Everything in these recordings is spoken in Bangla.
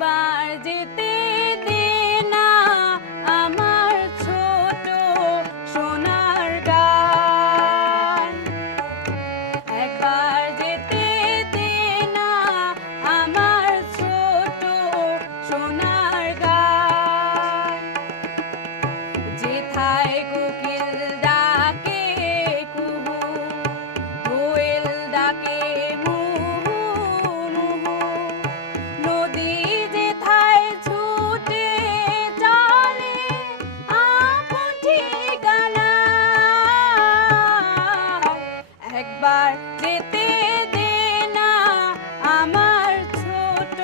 একবার যেতে দে না আমার ছোট সোনার গাঁয়। একবার যেতে দে না আমার ছোট সোনার গাঁয়। যেথায় কোকিল ডাকে কুহু, দোয়েল ডাকে মুহু মুহু, নদী যেথায় ছুটে চলে আপন ঠিকানায়। একবার যেতে দে না আমার ছোট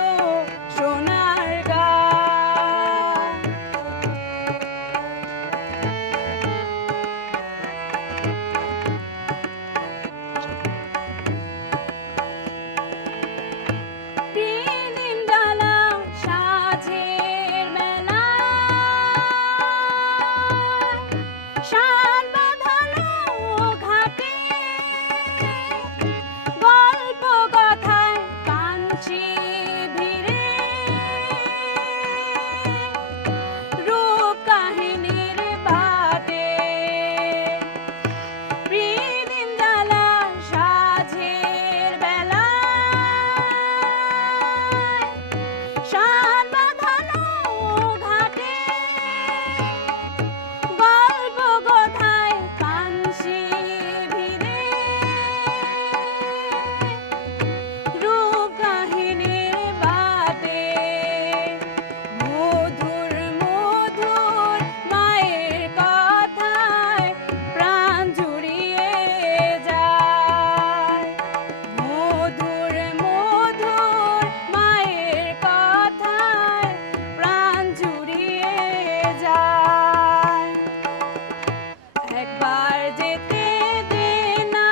সোনার গাঁয়। প্রেমের ডালা সাঁঝের বেলায়, শান বাঁধানো ঘাটে, গল্প কথায় কাঞ্চি ভিড়ে, রূপ কাহিনীর বাটে। প্রেমের ডালা সাঁঝের বেলায়, শান বাঁধানো ঘাটে, গল্প কথায় কাঞ্চি ভিড়ে, রূপ কাহিনীর বাটে। মধুর মধুর মায়ের কথায় প্রাণ জুড়িয়ে যায়। মধুর মধুর মায়ের কথায় প্রাণ জুড়িয়ে যায়। একবার যেতে দে না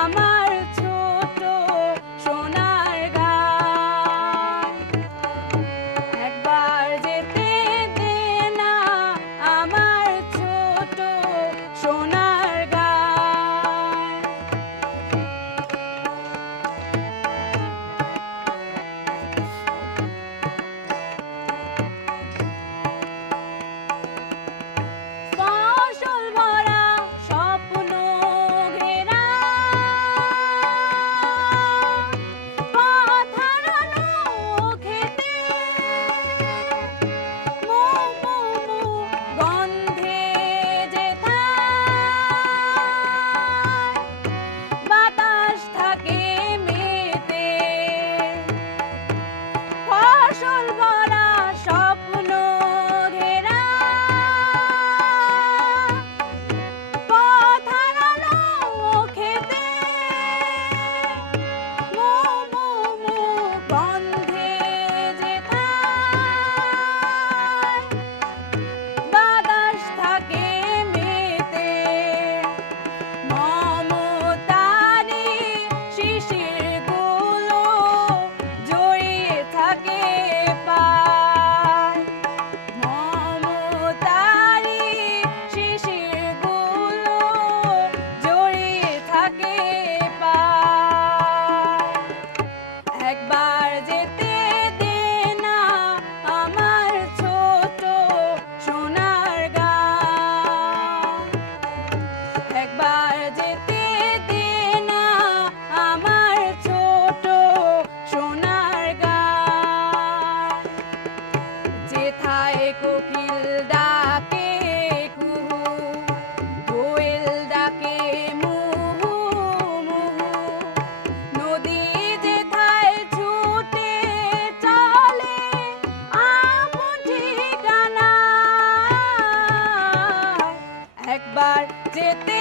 আমার ছোট সোনার গাঁয়। একবার যেতে দে না আমার ছোট সোনার গাঁয়। ফসল ভরা স্বপ্ন ঘেরা, পথ হারানো খেতে, মোমো গন্ধে যেথায় বাতাস থাকে মেতে। ফসল ভরা স্বপ্ন ঘেরা, পথ হারানো খেতে, মোমো গন্ধে যেথায় বাতাস থাকে মেতে। মমতারি শিশিরগুলো জড়িয়ে থাকে পায়। মমতারি শিশিরগুলো জড়িয়ে থাকে পায়। একবার যেতে দে না আমার ছোট সোনার গাঁয়। একবার যেতে দে না আমার ছোট সোনার গাঁয়। যেথায় কোকিল ডাকে কুহু, দোয়েল ডাকে মুহু মুহু, নদী যেথায় ছুটে চলে আপন ঠিকানায়। একবার যেতে